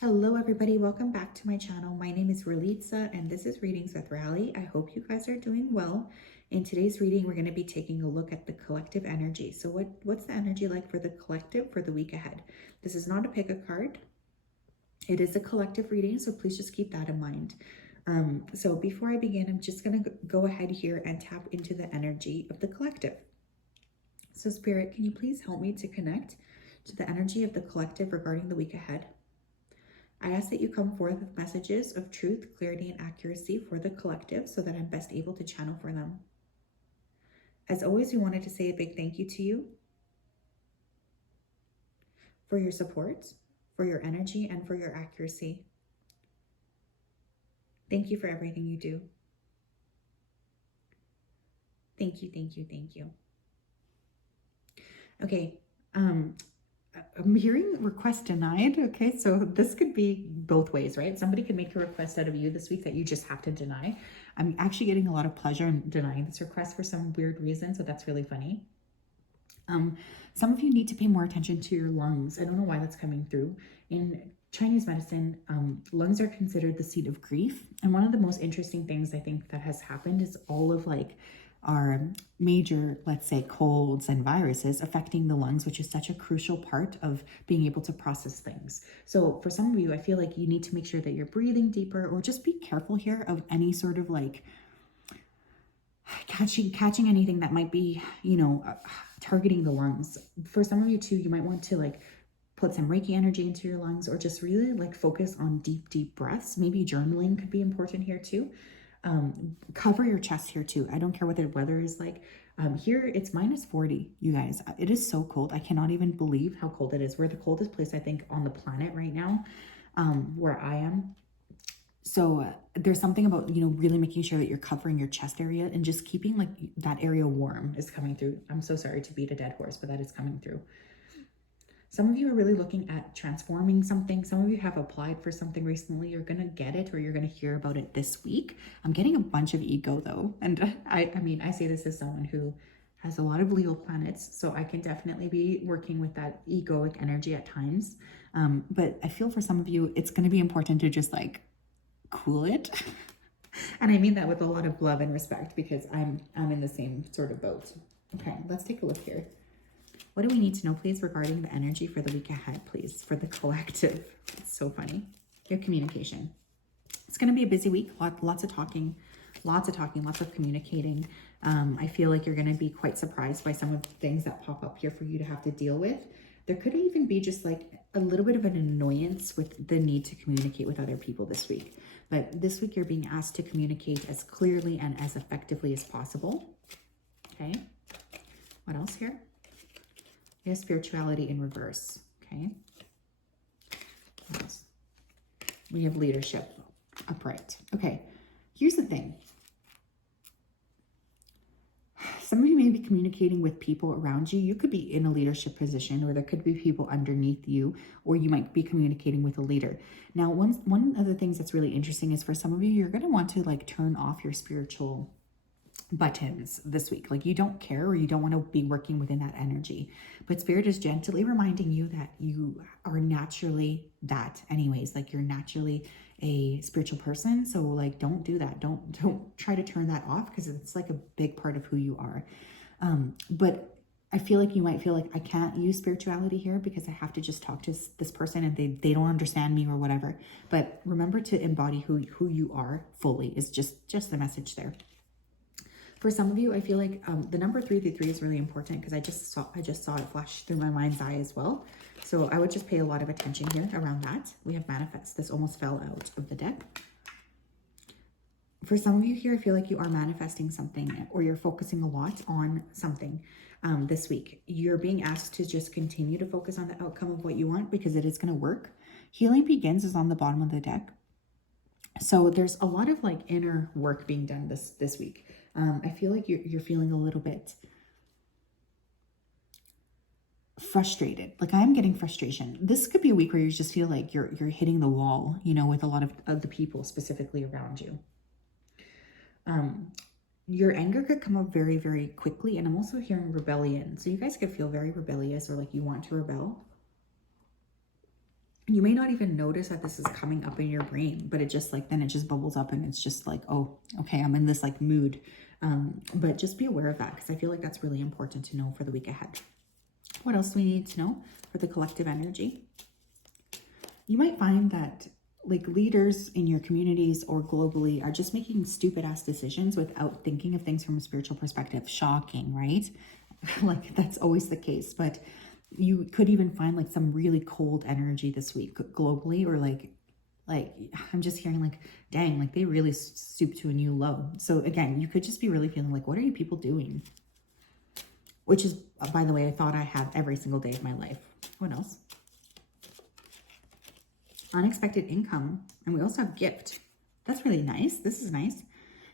Hello everybody, welcome back to my channel. My name is Ralitza and this is Readings with Rally. I hope you guys are doing well. In today's reading, we're going to be taking a look at the collective energy. So what's the energy like for the collective for the week ahead? This is not a pick a card. It is a collective reading, so please just keep that in mind. So before I begin, I'm just going to go ahead here and tap into the energy of the collective. So Spirit, can you please help me to connect to the energy of the collective regarding the week ahead? I ask that you come forth with messages of truth, clarity, and accuracy for the collective so that I'm best able to channel for them. As always, we wanted to say a big thank you to you for your support, for your energy, and for your accuracy. Thank you for everything you do. Thank you, thank you, thank you. Okay, I'm hearing request denied. Okay, so this could be both ways, right? Somebody could make a request out of you this week that you just have to deny. I'm actually getting a lot of pleasure in denying this request for some weird reason, so that's really funny. Some of you need to pay more attention to your lungs. I don't know why that's coming through. In Chinese medicine, lungs are considered the seat of grief. And one of the most interesting things I think that has happened is all of our major, let's say, colds and viruses affecting the lungs, which is such a crucial part of being able to process things. So for some of you, I feel like you need to make sure that you're breathing deeper, or just be careful here of any sort of catching anything that might be, targeting the lungs. For some of you too, you might want to put some Reiki energy into your lungs, or just really focus on deep breaths. Maybe journaling could be important here too. Cover your chest here too. I don't care what the weather is like. Here it's -40, you guys. It is so cold. I cannot even believe how cold it is. We're the coldest place, I think, on the planet right now, where I am. So there's something about, really making sure that you're covering your chest area and just keeping that area warm is coming through. I'm so sorry to beat a dead horse, but that is coming through. Some of you are really looking at transforming something. Some of you have applied for something recently. You're going to get it, or you're going to hear about it this week. I'm getting a bunch of ego though. And I say this as someone who has a lot of Leo planets, so I can definitely be working with that egoic energy at times. But I feel for some of you, it's going to be important to just cool it. And I mean that with a lot of love and respect, because I'm in the same sort of boat. Okay, let's take a look here. What do we need to know, please, regarding the energy for the week ahead, please, for the collective? It's so funny. Your communication. It's going to be a busy week. Lots of talking, lots of communicating. I feel like you're going to be quite surprised by some of the things that pop up here for you to have to deal with. There could even be just a little bit of an annoyance with the need to communicate with other people this week. But this week you're being asked to communicate as clearly and as effectively as possible. Okay. What else here? We have spirituality in reverse. Okay. What else? We have leadership upright. Okay. Here's the thing. Some of you may be communicating with people around you. You could be in a leadership position, or there could be people underneath you, or you might be communicating with a leader. Now, one of the things that's really interesting is for some of you, you're going to want to turn off your spiritual buttons this week. You don't care, or you don't want to be working within that energy. But Spirit is gently reminding you that you are naturally that anyways. You're naturally a spiritual person. So don't do that. Don't try to turn that off, because it's a big part of who you are. But I feel like you might feel I can't use spirituality here because I have to just talk to this person and they don't understand me or whatever. But remember to embody who you are fully is just the message there. For some of you, I feel the number 333 is really important, because I just saw it flash through my mind's eye as well. So I would just pay a lot of attention here around that. We have manifest. This almost fell out of the deck. For some of you here, I feel you are manifesting something, or you're focusing a lot on something this week. You're being asked to just continue to focus on the outcome of what you want, because it is going to work. Healing begins is on the bottom of the deck. So there's a lot of inner work being done this week. I feel you're feeling a little bit frustrated. I'm getting frustration. This could be a week where you just feel you're hitting the wall, with a lot of the people specifically around you. Your anger could come up very, very quickly. And I'm also hearing rebellion. So you guys could feel very rebellious, or you want to rebel. You may not even notice that this is coming up in your brain, but it just like, then it just bubbles up and it's just like, oh, okay, I'm in this like mood. But just be aware of that, because I feel like that's really important to know for the week ahead. What else do we need to know for the collective energy? You might find that like leaders in your communities or globally are just making stupid ass decisions without thinking of things from a spiritual perspective. Shocking, right? Like that's always the case, but you could even find like some really cold energy this week globally, or like I'm just hearing like, dang, like they really stooped to a new low. So again, you could just be really feeling like, what are you people doing? Which is, by the way, I thought I had every single day of my life. What else? Unexpected income. And we also have gift. That's really nice. This is nice.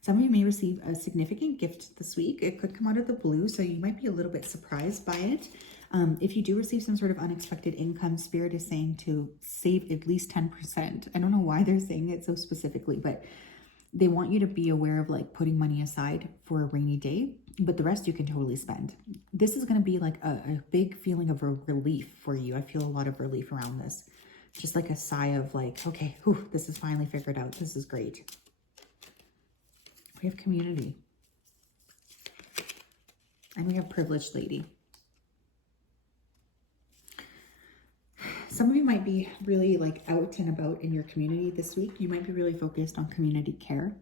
Some of you may receive a significant gift this week. It could come out of the blue, so you might be a little bit surprised by it. If you do receive some sort of unexpected income, Spirit is saying to save at least 10%. I don't know why they're saying it so specifically, but they want you to be aware of like putting money aside for a rainy day, but the rest you can totally spend. This is going to be like a big feeling of a relief for you. I feel a lot of relief around this. Just like a sigh of like, okay, whew, this is finally figured out. This is great. We have community. And we have privileged lady. Some of you might be really like out and about in your community this week. You might be really focused on community care.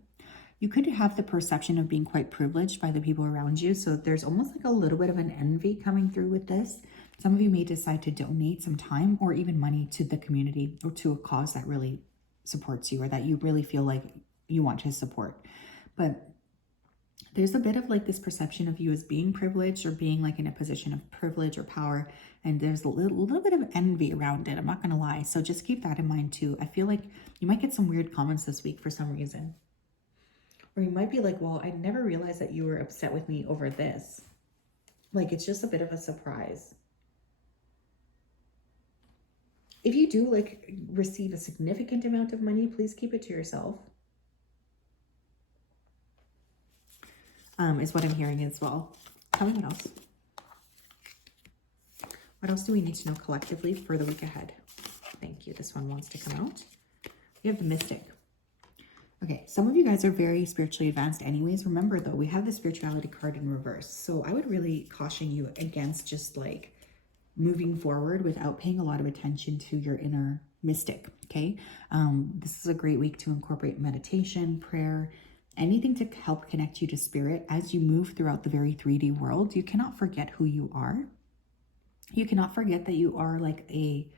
You could have the perception of being quite privileged by the people around you. So there's almost like a little bit of an envy coming through with this. Some of you may decide to donate some time or even money to the community or to a cause that really supports you or that you really feel like you want to support. But there's a bit of like this perception of you as being privileged or being like in a position of privilege or power. And there's a little bit of envy around it. I'm not going to lie. So just keep that in mind too. I feel like you might get some weird comments this week for some reason. Or you might be like, well, I never realized that you were upset with me over this. Like, it's just a bit of a surprise. If you do like receive a significant amount of money, please keep it to yourself. Is what I'm hearing as well. Tell me what else. What else do we need to know collectively for the week ahead? Thank you. This one wants to come out. We have the Mystic. Okay, some of you guys are very spiritually advanced anyways. Remember though, we have the spirituality card in reverse. So I would really caution you against just like moving forward without paying a lot of attention to your inner mystic, okay? This is a great week to incorporate meditation, prayer, anything to help connect you to spirit as you move throughout the very 3D world. You cannot forget who you are. You cannot forget that you are like a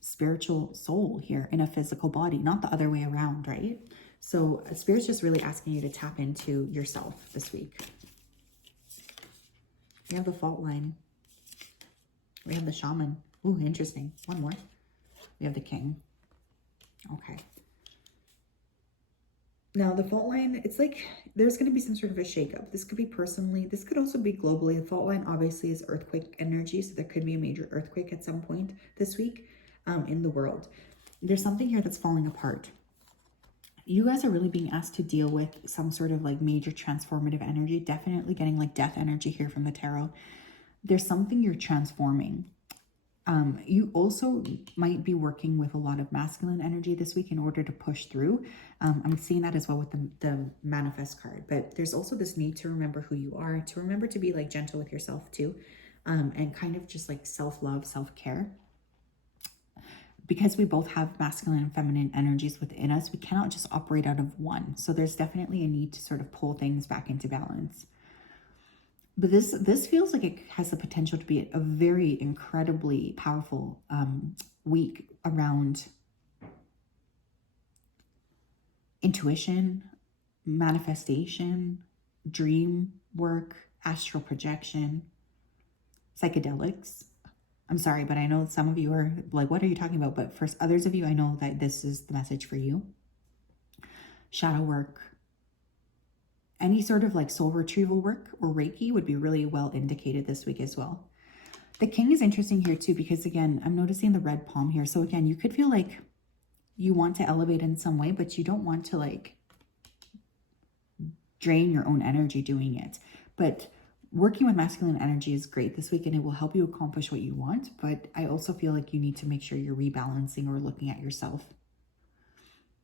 spiritual soul here in a physical body, not the other way around, right? So Spirit's just really asking you to tap into yourself this week. We have the fault line. We have the shaman. Ooh, interesting. One more. We have the king. Okay. Now the fault line, it's like there's going to be some sort of a shakeup. This could be personally. This could also be globally. The fault line obviously is earthquake energy. So there could be a major earthquake at some point this week in the world. There's something here that's falling apart. You guys are really being asked to deal with some sort of like major transformative energy. Definitely getting like death energy here from the tarot. There's something you're transforming. You also might be working with a lot of masculine energy this week in order to push through. I'm seeing that as well with the manifest card. But there's also this need to remember who you are, to remember to be like gentle with yourself too, and kind of just like self-love, self-care. Because we both have masculine and feminine energies within us, we cannot just operate out of one. So there's definitely a need to sort of pull things back into balance. But this feels like it has the potential to be a very incredibly powerful week around intuition, manifestation, dream work, astral projection, psychedelics. I'm sorry, but I know some of you are like, what are you talking about? But for others of you, I know that this is the message for you. Shadow work, any sort of like soul retrieval work or Reiki would be really well indicated this week as well. The king is interesting here too, because again, I'm noticing the red palm here. So again, you could feel like you want to elevate in some way, but you don't want to like drain your own energy doing it. But Working with masculine energy is great this week and it will help you accomplish what you want, but I also feel like you need to make sure you're rebalancing or looking at yourself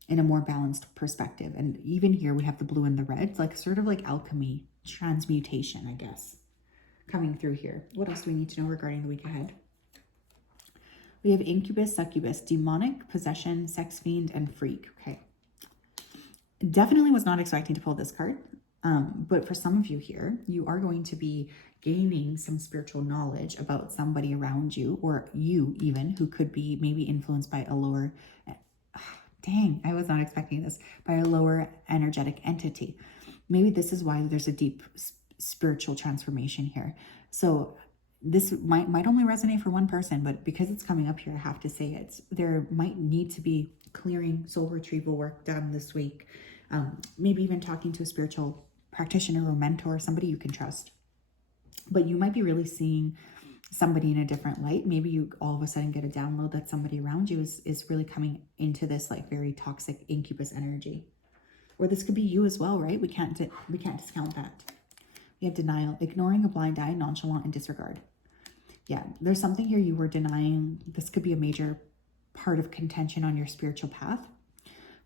in a more balanced perspective. And even here we have the blue and the red, like sort of like alchemy, transmutation, I guess, coming through here. What else do we need to know regarding the week ahead? We have incubus, succubus, demonic, possession, sex fiend, and freak. Okay. Definitely was not expecting to pull this card. But for some of you here, you are going to be gaining some spiritual knowledge about somebody around you, or you even, who could be maybe influenced by a lower, dang, I was not expecting this, by a lower energetic entity. Maybe this is why there's a deep spiritual transformation here. So this might only resonate for one person, but because it's coming up here, I have to say it. There might need to be clearing, soul retrieval work done this week. Maybe even talking to a spiritual practitioner or mentor, somebody you can trust. But you might be really seeing somebody in a different light. Maybe you all of a sudden get a download that somebody around you is really coming into this like very toxic incubus energy. Or this could be you as well, right? We can't discount that. We have denial, ignoring a blind eye, nonchalant, and disregard. Yeah, there's something here you were denying. This could be a major part of contention on your spiritual path.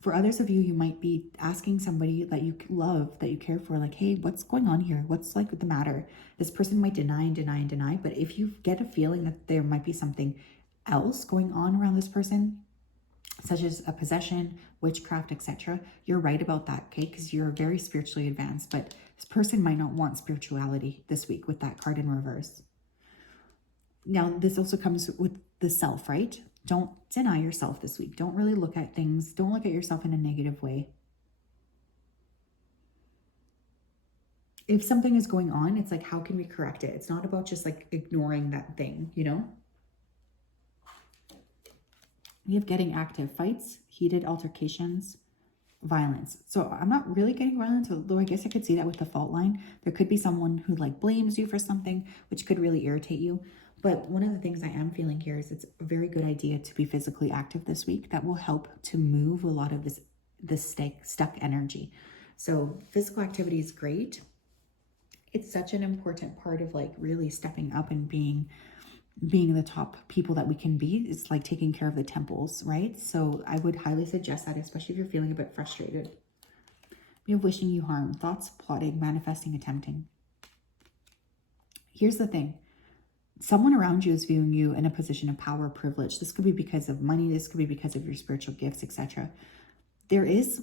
For others of you, you might be asking somebody that you love, that you care for, like, hey, what's going on here? What's like the matter? This person might deny and deny and deny, but if you get a feeling that there might be something else going on around this person, such as a possession, witchcraft, etc., you're right about that, okay? Because you're very spiritually advanced, but this person might not want spirituality this week with that card in reverse. Now, this also comes with the self, right? Don't deny yourself this week. Don't really look at things. Don't look at yourself in a negative way. If something is going on, it's like, how can we correct it? It's not about just like ignoring that thing, you know? We have getting active, fights, heated altercations, violence. So I'm not really getting violence, although I guess I could see that with the fault line. There could be someone who like blames you for something, which could really irritate you. But one of the things I am feeling here is it's a very good idea to be physically active this week. That will help to move a lot of this stuck energy. So physical activity is great. It's such an important part of like really stepping up and being the top people that we can be. It's like taking care of the temples, right? So I would highly suggest that, especially if you're feeling a bit frustrated. We have wishing you harm, thoughts, plotting, manifesting, attempting. Here's the thing. Someone around you is viewing you in a position of power, privilege. This could be because of money. This could be because of your spiritual gifts, etc. There is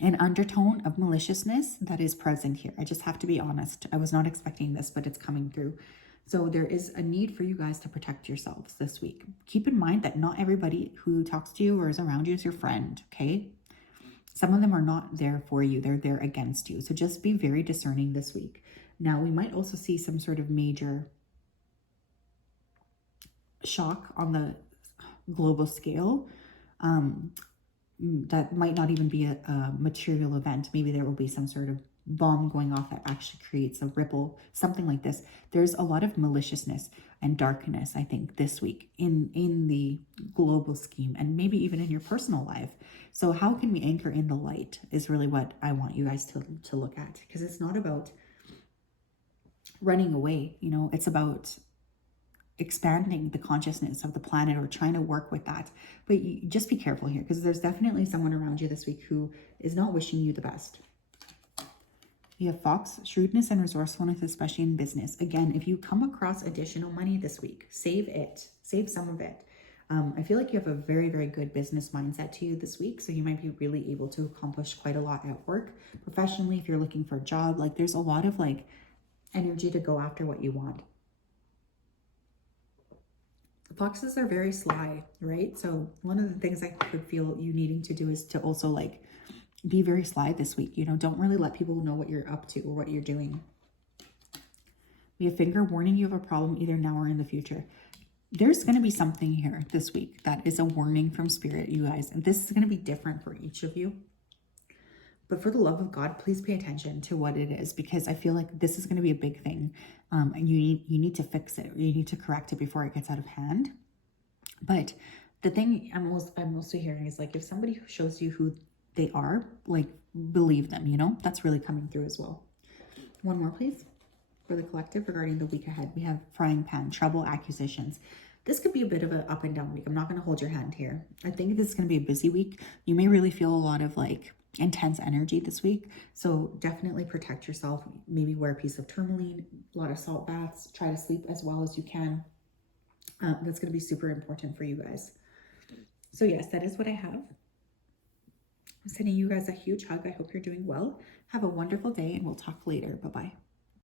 an undertone of maliciousness that is present here. I just have to be honest. I was not expecting this, but it's coming through. So there is a need for you guys to protect yourselves this week. Keep in mind that not everybody who talks to you or is around you is your friend, okay? Some of them are not there for you. They're there against you. So just be very discerning this week. Now, we might also see some sort of major shock on the global scale. That might not even be a material event. Maybe there will be some sort of bomb going off that actually creates a ripple, something like this. There's a lot of maliciousness and darkness, I think, this week in the global scheme, and maybe even in your personal life. So how can we anchor in the light is really what I want you guys to look at, because it's not about running away, you know, it's about expanding the consciousness of the planet or trying to work with that. But you just be careful here, because there's definitely someone around you this week who is not wishing you the best. We have Fox, shrewdness and resourcefulness, especially in business. Again, if you come across additional money this week, save it, save some of it. I feel like you have a very, very good business mindset to you this week. So you might be really able to accomplish quite a lot at work. Professionally, if you're looking for a job, like there's a lot of like energy to go after what you want. Foxes are very sly, right? So one of the things I could feel you needing to do is to also like be very sly this week. You know, don't really let people know what you're up to or what you're doing. We have finger warning you of a problem either now or in the future. There's going to be something here this week that is a warning from spirit, you guys. And this is going to be different for each of you. But for the love of God, please pay attention to what it is, because I feel like this is going to be a big thing. And you need to fix it. You need to correct it before it gets out of hand. But the thing I'm also hearing is like, if somebody shows you who they are, like, believe them, you know, that's really coming through as well. One more, please. For the collective regarding the week ahead, we have frying pan, trouble, accusations. This could be a bit of an up and down week. I'm not going to hold your hand here. I think this is going to be a busy week. You may really feel a lot of like intense energy this week. So definitely protect yourself. Maybe wear a piece of tourmaline, a lot of salt baths. Try to sleep as well as you can. That's going to be super important for you guys. So yes, that is what I have. I'm sending you guys a huge hug. I hope you're doing well. Have a wonderful day and we'll talk later. Bye-bye.